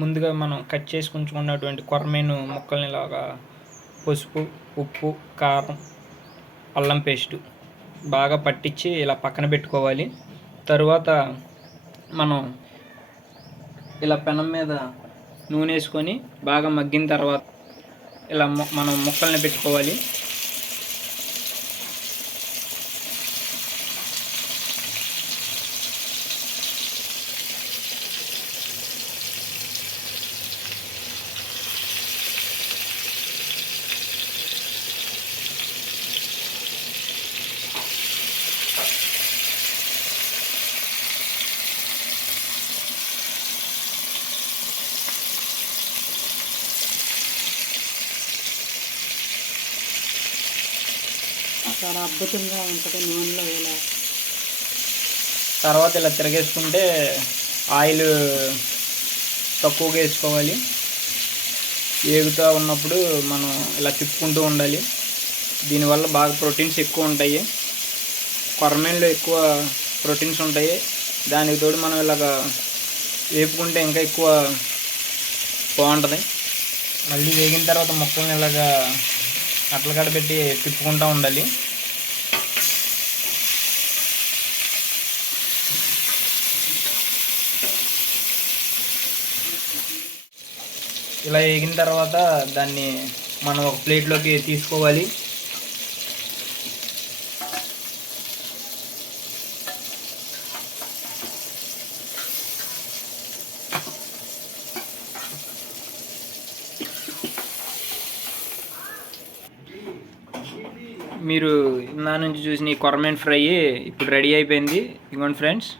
ముందుగా మనం కట్ చేసి ఉంచుకున్నటువంటి కొరమీను ముక్కల్ని ఇలాగా పసుపు, ఉప్పు, కారం, అల్లం పేస్టు బాగా పట్టించి ఇలా పక్కన పెట్టుకోవాలి. తరువాత మనం ఇలా పెనం మీద నూనె వేసుకొని బాగా మగ్గిన తర్వాత ఇలా మనం ముక్కల్ని పెట్టుకోవాలి. చాలా అద్భుతంగా ఉంటుంది నూనెలో. ఇలా తర్వాత ఇలా తిరగేసుకుంటే ఆయిల్ తక్కువగా వేసుకోవాలి. వేగుతూ ఉన్నప్పుడు మనం ఇలా తిప్పుకుంటూ ఉండాలి. దీనివల్ల బాగా ప్రోటీన్స్ ఎక్కువ ఉంటాయి. కొరమీనులో ఎక్కువ ప్రోటీన్స్ ఉంటాయి. దానికి తోడు మనం ఇలాగ వేపుకుంటే ఇంకా ఎక్కువ బాగుంటుంది. మళ్ళీ వేగిన తర్వాత ముక్కల్ని ఇలాగా అట్లకాడ పెట్టి తిప్పుకుంటూ ఉండాలి. ఇలా వేగిన తర్వాత దాన్ని మనం ఒక ప్లేట్లోకి తీసుకోవాలి. మీరు నా నుంచి చూసిన ఈ కొరమీను ఫ్రై ఇప్పుడు రెడీ అయిపోయింది. ఇదిగోండి ఫ్రెండ్స్.